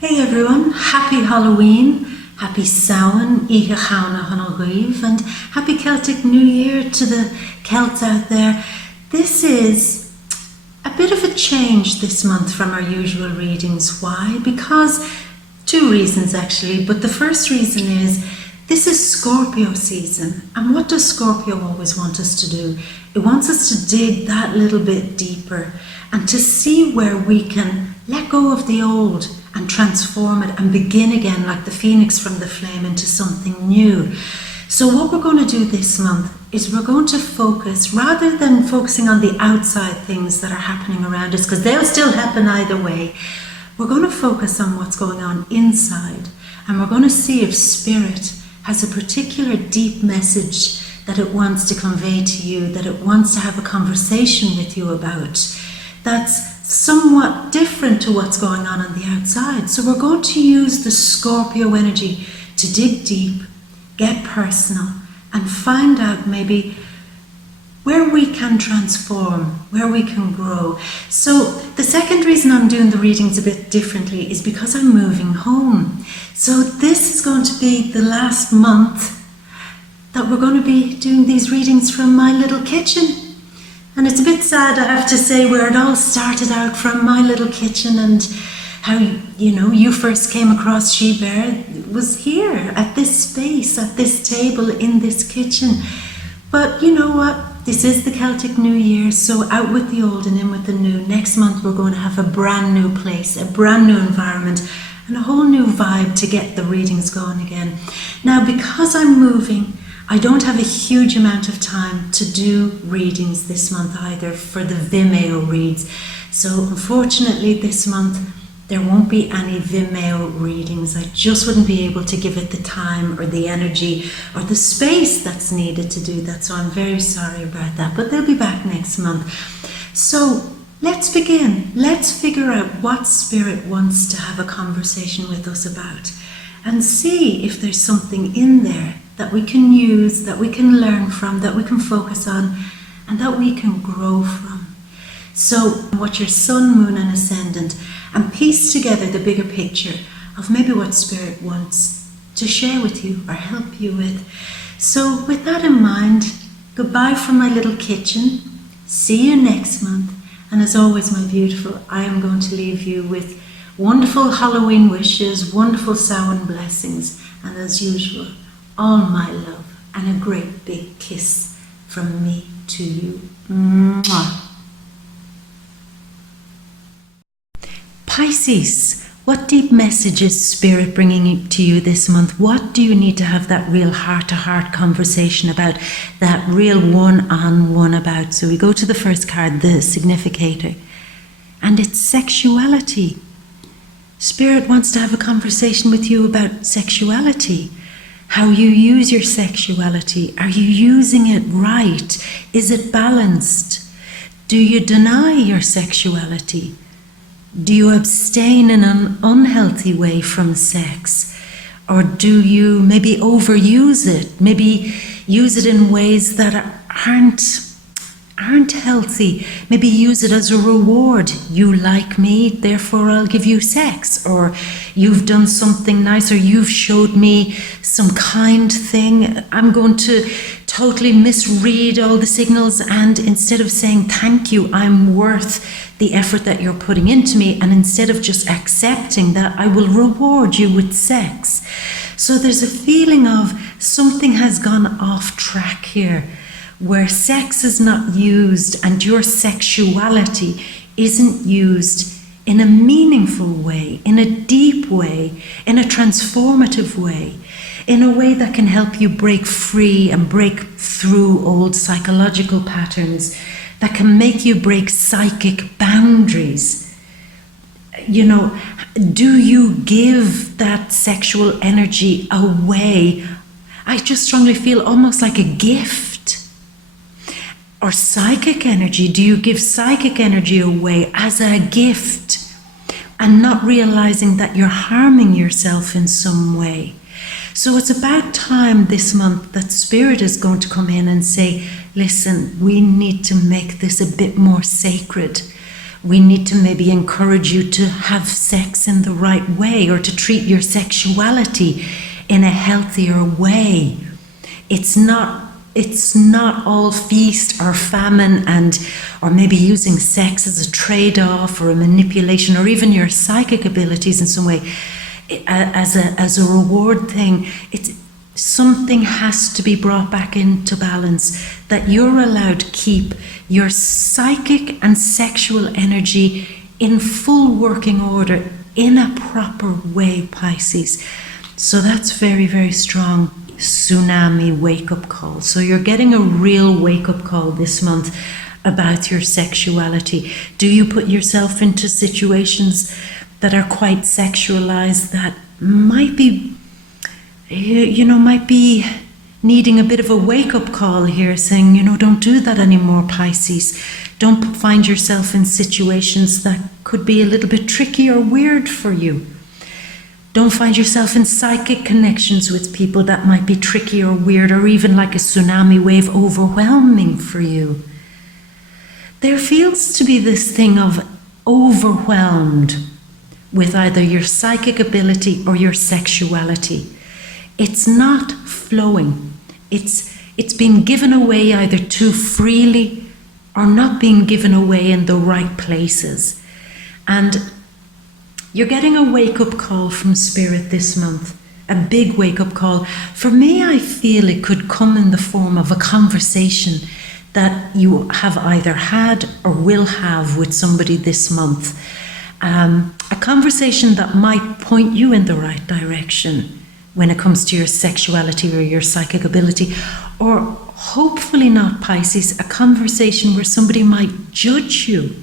Hey everyone, happy Halloween, happy Samhain, Icha Chana Hanalgrieve, and happy Celtic New Year to the Celts out there. This is a bit of a change this month from our usual readings. Why? Because two reasons actually, but the first reason is this is Scorpio season, and what does Scorpio always want us to do? It wants us to dig that little bit deeper and to see where we can let go of the old and transform it and begin again like the phoenix from the flame into something new. So what we're going to do this month is we're going to focus, rather than focusing on the outside things that are happening around us, because they'll still happen either way, we're going to focus on what's going on inside, and we're going to see if Spirit has a particular deep message that it wants to convey to you, that it wants to have a conversation with you about, that's somewhat different to what's going on the outside. So we're going to use the Scorpio energy to dig deep, get personal, and find out maybe where we can transform, where we can grow. So the second reason I'm doing the readings a bit differently is because I'm moving home. So this is going to be the last month that we're going to be doing these readings from my little kitchen. And it's a bit sad, I have to say, where it all started out from my little kitchen, and how, you first came across She Bear was here, at this space, at this table, in this kitchen. But you know what? This is the Celtic New Year, so out with the old and in with the new. Next month we're going to have a brand new place, a brand new environment, and a whole new vibe to get the readings going again. Now, because I'm moving, I don't have a huge amount of time to do readings this month either for the Vimeo reads. So unfortunately this month there won't be any Vimeo readings. I just wouldn't be able to give it the time or the energy or the space that's needed to do that. So I'm very sorry about that, but they'll be back next month. So let's begin. Let's figure out what Spirit wants to have a conversation with us about, and see if there's something in there that we can use, that we can learn from, that we can focus on, and that we can grow from. So what your sun, moon and ascendant, and piece together the bigger picture of maybe what Spirit wants to share with you or help you with. So with that in mind, goodbye from my little kitchen. See you next month. And as always, my beautiful, I am going to leave you with wonderful Halloween wishes, wonderful Samhain blessings, and as usual, all my love and a great big kiss from me to you. Mwah. Pisces, what deep message is Spirit bringing to you this month? What do you need to have that real heart-to-heart conversation about, that real one-on-one about? So we go to the first card, the significator, and it's sexuality. Spirit wants to have a conversation with you about sexuality. How you use your sexuality. Are you using it right? Is it balanced? Do you deny your sexuality? Do you abstain in an unhealthy way from sex? Or do you maybe overuse it? Maybe use it in ways that aren't healthy. Maybe use it as a reward. You like me, therefore I'll give you sex. Or you've done something nice, or you've showed me some kind thing. I'm going to totally misread all the signals, and instead of saying thank you, I'm worth the effort that you're putting into me, and instead of just accepting that, I will reward you with sex. So there's a feeling of something has gone off track here, where sex is not used and your sexuality isn't used in a meaningful way, in a deep way, in a transformative way, in a way that can help you break free and break through old psychological patterns, that can make you break psychic boundaries. Do you give that sexual energy away? I just strongly feel almost like a gift. Or psychic energy. Do you give psychic energy away as a gift and not realizing that you're harming yourself in some way? So it's about time this month that Spirit is going to come in and say, listen, we need to make this a bit more sacred. we need to maybe encourage you to have sex in the right way, or to treat your sexuality in a healthier way. It's not all feast or famine, or maybe using sex as a trade-off or a manipulation, or even your psychic abilities in some way as a reward thing. Something has to be brought back into balance, that you're allowed to keep your psychic and sexual energy in full working order in a proper way, Pisces. So that's very, very strong tsunami wake-up call. So you're getting a real wake-up call this month about your sexuality. Do you put yourself into situations that are quite sexualized, that might be needing a bit of a wake-up call here, saying, don't do that anymore, Pisces. Don't find yourself in situations that could be a little bit tricky or weird for you. Don't find yourself in psychic connections with people that might be tricky or weird, or even like a tsunami wave overwhelming for you. There feels to be this thing of overwhelmed with either your psychic ability or your sexuality. It's not flowing. It's being given away either too freely or not being given away in the right places. And you're getting a wake-up call from Spirit this month, a big wake-up call. For me, I feel it could come in the form of a conversation that you have either had or will have with somebody this month. A conversation that might point you in the right direction when it comes to your sexuality or your psychic ability, or hopefully not, Pisces, a conversation where somebody might judge you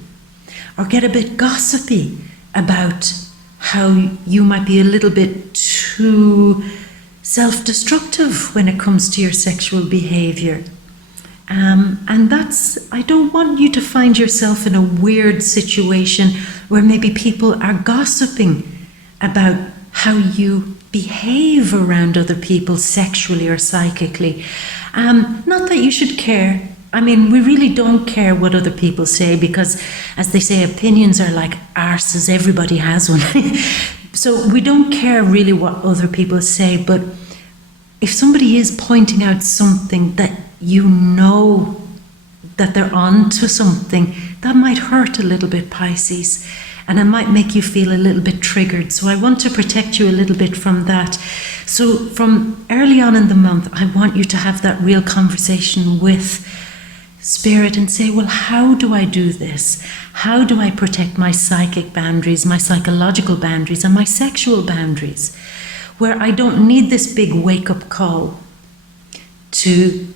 or get a bit gossipy about how you might be a little bit too self-destructive when it comes to your sexual behavior. And I don't want you to find yourself in a weird situation where maybe people are gossiping about how you behave around other people sexually or psychically. Not that you should care. I mean, we really don't care what other people say, because, as they say, opinions are like arses. Everybody has one. So we don't care really what other people say. But if somebody is pointing out something that you know that they're on to something, that might hurt a little bit, Pisces. And it might make you feel a little bit triggered. So I want to protect you a little bit from that. So from early on in the month, I want you to have that real conversation with Spirit and say, well, how do I do this? How do I protect my psychic boundaries, my psychological boundaries, and my sexual boundaries, where I don't need this big wake-up call to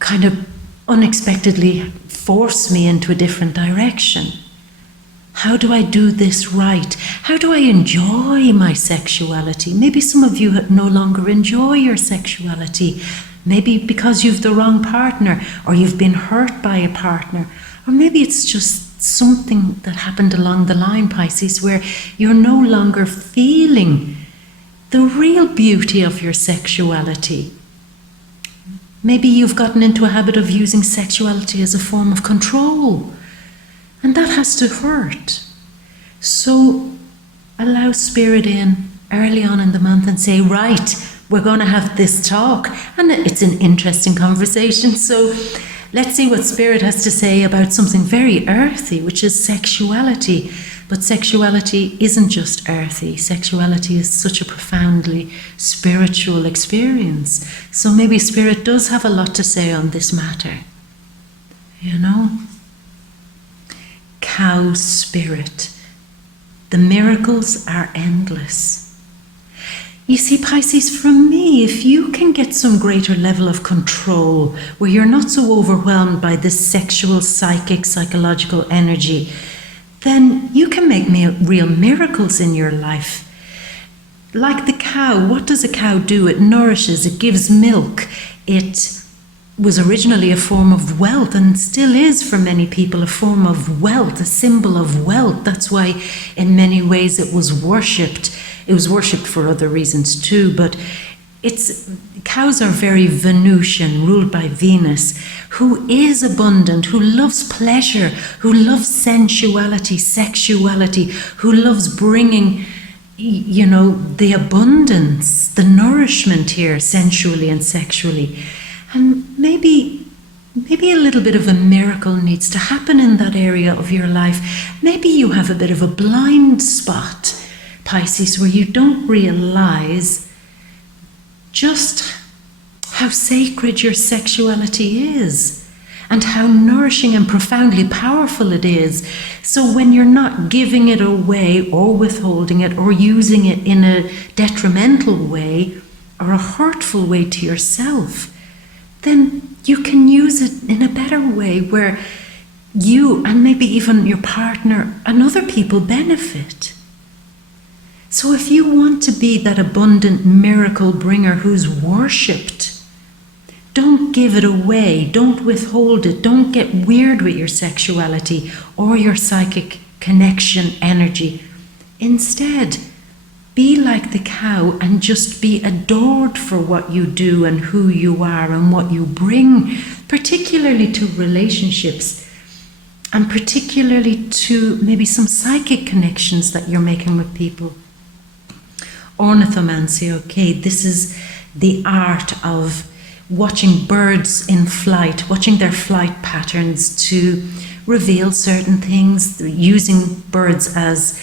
kind of unexpectedly force me into a different direction? How do I do this right? How do I enjoy my sexuality? Maybe some of you no longer enjoy your sexuality. Maybe because you've the wrong partner, or you've been hurt by a partner. Or maybe it's just something that happened along the line, Pisces, where you're no longer feeling the real beauty of your sexuality. Maybe you've gotten into a habit of using sexuality as a form of control. And that has to hurt. So allow Spirit in early on in the month and say, right, we're going to have this talk. And it's an interesting conversation. So let's see what Spirit has to say about something very earthy, which is sexuality. But sexuality isn't just earthy. Sexuality is such a profoundly spiritual experience. So maybe Spirit does have a lot to say on this matter. You know? Cow Spirit. The miracles are endless. You see, Pisces, for me, if you can get some greater level of control, where you're not so overwhelmed by this sexual, psychic, psychological energy, then you can make real miracles in your life. Like the cow, what does a cow do? It nourishes, it gives milk. It was originally a form of wealth, and still is for many people a form of wealth, a symbol of wealth. That's why in many ways it was worshipped. It was worshipped for other reasons too, but Cows are very Venusian, ruled by Venus, who is abundant, who loves pleasure, who loves sensuality, sexuality, who loves bringing, the abundance, the nourishment here, sensually and sexually. And maybe a little bit of a miracle needs to happen in that area of your life. Maybe you have a bit of a blind spot, Pisces, where you don't realize just how sacred your sexuality is and how nourishing and profoundly powerful it is. So when you're not giving it away or withholding it or using it in a detrimental way or a hurtful way to yourself, then you can use it in a better way where you and maybe even your partner and other people benefit. So if you want to be that abundant miracle bringer who's worshipped, don't give it away, don't withhold it, don't get weird with your sexuality or your psychic connection energy. Instead, be like the cow and just be adored for what you do and who you are and what you bring, particularly to relationships and particularly to maybe some psychic connections that you're making with people. Ornithomancy, okay, this is the art of watching birds in flight, watching their flight patterns to reveal certain things, using birds as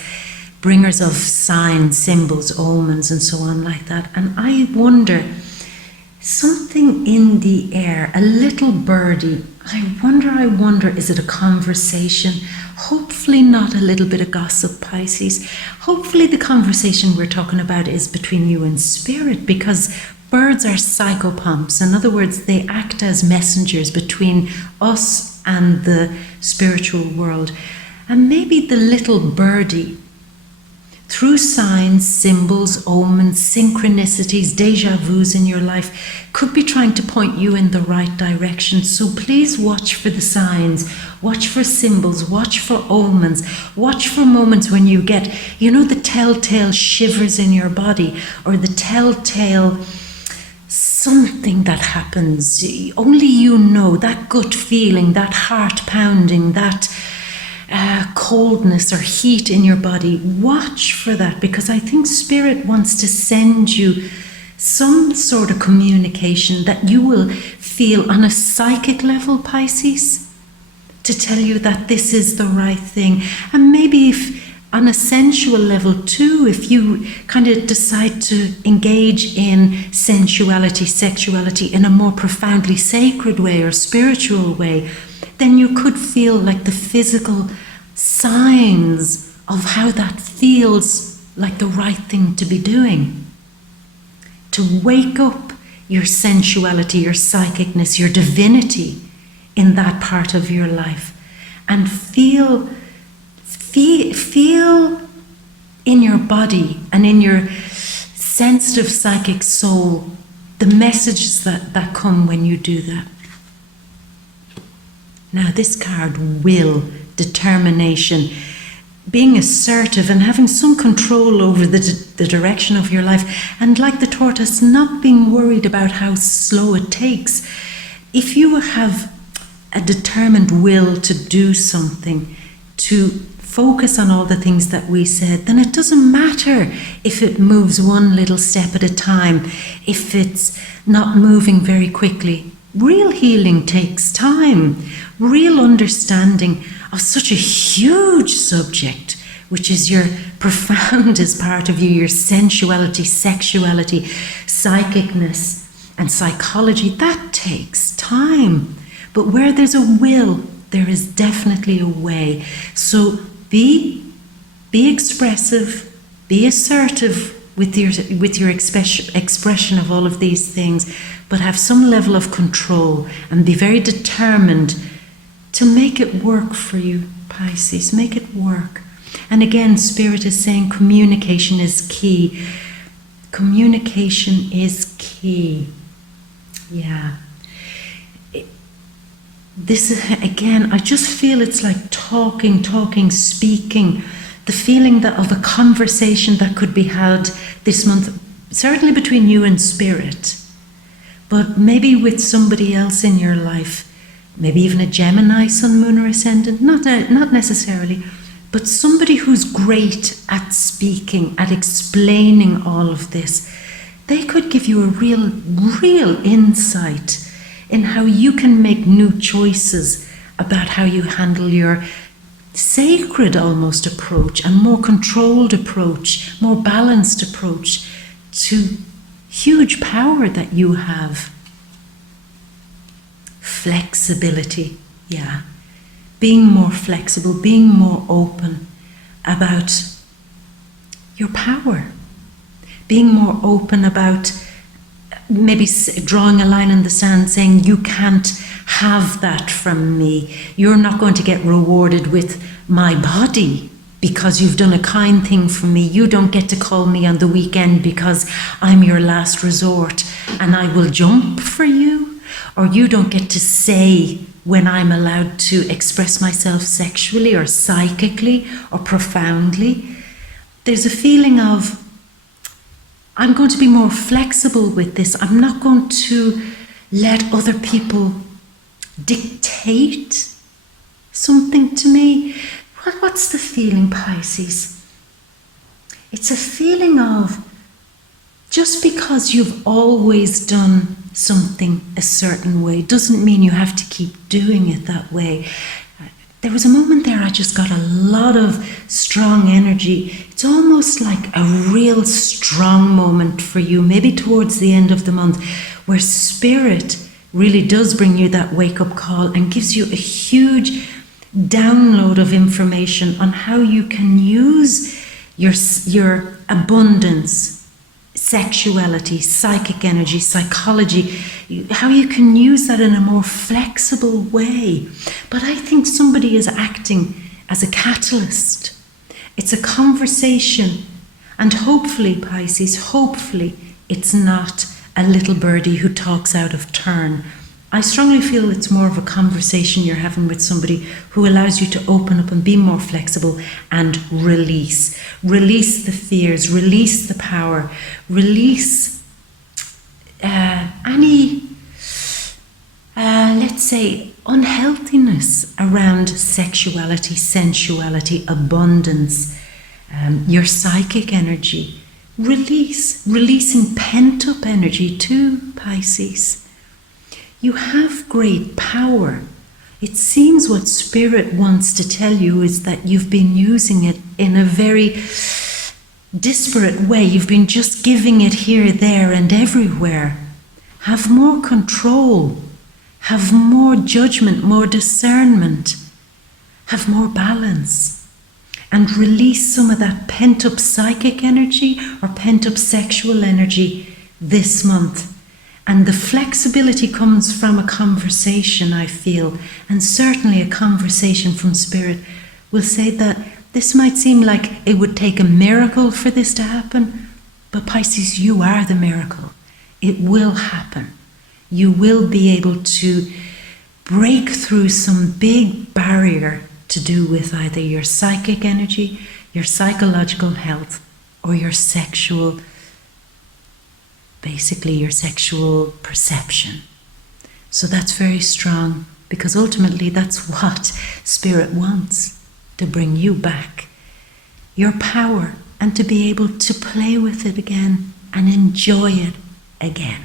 bringers of signs, symbols, omens, and so on like that. And I wonder, something in the air, a little birdie, I wonder, is it a conversation? Hopefully not a little bit of gossip, Pisces. Hopefully the conversation we're talking about is between you and spirit, because birds are psychopomps. In other words, they act as messengers between us and the spiritual world. And maybe the little birdie, through signs, symbols, omens, synchronicities, deja vus in your life, could be trying to point you in the right direction. So please watch for the signs, watch for symbols, watch for omens, watch for moments when you get, the telltale shivers in your body, or the telltale something that happens. Only you know, that gut feeling, that heart pounding, that coldness or heat in your body. Watch for that, because I think Spirit wants to send you some sort of communication that you will feel on a psychic level, Pisces, to tell you that this is the right thing. And maybe if on a sensual level too, if you kind of decide to engage in sensuality, sexuality in a more profoundly sacred way or spiritual way, then you could feel like the physical signs of how that feels like the right thing to be doing. To wake up your sensuality, your psychicness, your divinity in that part of your life, and feel in your body and in your sensitive psychic soul the messages that come when you do that. Now this card, will, determination, being assertive and having some control over the direction of your life, and like the tortoise, not being worried about how slow it takes. If you have a determined will to do something, to focus on all the things that we said, then it doesn't matter if it moves one little step at a time, if it's not moving very quickly. Real healing takes time. Real understanding of such a huge subject, which is your profoundest part of you, your sensuality, sexuality, psychicness, and psychology, that takes time. But where there's a will, there is definitely a way. So be expressive, be assertive with your expression of all of these things, but have some level of control and be very determined to make it work for you, Pisces. Make it work. And again, Spirit is saying communication is key. Communication is key. Yeah. This is, again, I just feel it's like talking, speaking. The feeling of a conversation that could be had this month certainly between you and Spirit, but maybe with somebody else in your life, maybe even a Gemini, Sun, Moon, or Ascendant, not necessarily, but somebody who's great at speaking, at explaining all of this. They could give you a real insight in how you can make new choices about how you handle your sacred almost approach, a more controlled approach, more balanced approach to huge power that you have. Flexibility, yeah. Being more flexible, being more open about your power. Being more open about maybe drawing a line in the sand saying, you can't have that from me. You're not going to get rewarded with my body because you've done a kind thing for me. You don't get to call me on the weekend because I'm your last resort and I will jump for you. Or you don't get to say when I'm allowed to express myself sexually or psychically or profoundly. There's a feeling of, I'm going to be more flexible with this. I'm not going to let other people dictate something to me. What's the feeling, Pisces? It's a feeling of, just because you've always done something a certain way doesn't mean you have to keep doing it that way. There was a moment there I just got a lot of strong energy. It's almost like a real strong moment for you, maybe towards the end of the month, where Spirit really does bring you that wake-up call and gives you a huge download of information on how you can use your abundance, sexuality, psychic energy, psychology, how you can use that in a more flexible way. But I think somebody is acting as a catalyst. It's a conversation, and hopefully, Pisces, hopefully it's not a little birdie who talks out of turn. I strongly feel it's more of a conversation you're having with somebody who allows you to open up and be more flexible and release. Release the fears, release the power, release any, let's say, unhealthiness around sexuality, sensuality, abundance, your psychic energy. Releasing pent-up energy too, Pisces. You have great power. It seems what Spirit wants to tell you is that you've been using it in a very disparate way. You've been just giving it here, there, and everywhere. Have more control. Have more judgment, more discernment. Have more balance. And release some of that pent-up psychic energy or pent-up sexual energy this month. And the flexibility comes from a conversation, I feel, and certainly a conversation from Spirit will say that this might seem like it would take a miracle for this to happen, but Pisces, you are the miracle. It will happen. You will be able to break through some big barrier to do with either your psychic energy, your psychological health, or your sexual, basically your sexual perception. So that's very strong, because ultimately that's what Spirit wants, to bring you back your power and to be able to play with it again and enjoy it again.